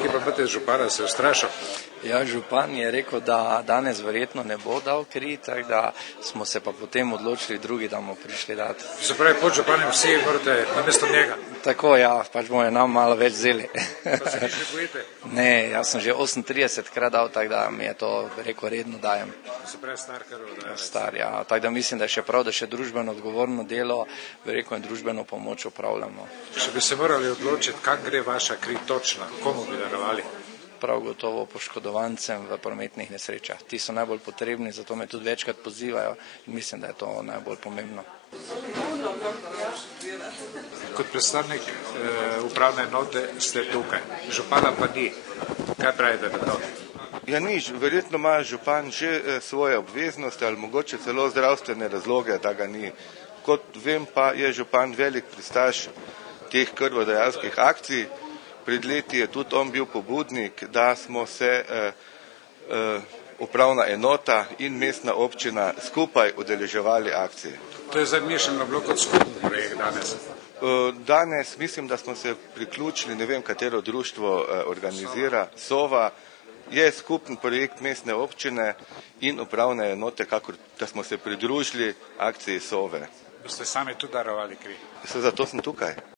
Kje pa imate župana, se ustrašil? Ja, župan je rekel, da danes verjetno ne bo dal kri, tako da smo se pa potem odločili drugi, da bomo prišli dati. Se pravi, pod županem vsi morate namesto njega? Tako, ja, pač bomo nam malo več vzeli. Pa se že bojite? Ne, jaz sem že 38krat dal, tako da mi je to, rekel, redno dajem. Se pravi, star kar daje. Star, ja, tako da mislim, da je še prav, da še družbeno odgovorno delo, rekel, in družbeno pomoč upravljamo. Če bi se morali odločiti, kam gre vaša kri točna, komu bi darovali? Prav gotovo poškodovancem v prometnih nesrečah. Ti so najbolj potrebni, zato me tudi večkrat pozivajo in mislim, da je to najbolj pomembno. Kot predstavnik upravne enote ste tukaj, župana pa ni. Kaj pravite na to? Ja, nič, verjetno ima župan že svoje obveznosti ali mogoče celo zdravstvene razloge, da ga ni. Kot vem pa je župan velik pristaš teh krvodajalskih akcij. Pred leti je tudi on bil pobudnik, da smo se upravna enota in mestna občina skupaj udeleževali akcije. To je zdaj mišljeno bilo kot skupen projekt danes. Danes mislim, da smo se priključili, ne vem, katero društvo organizira, Sova, je skupen projekt mestne občine in upravne enote, kakor da smo se pridružili akciji Sove. Boste sami tudi darovali kri? Zato sem tukaj.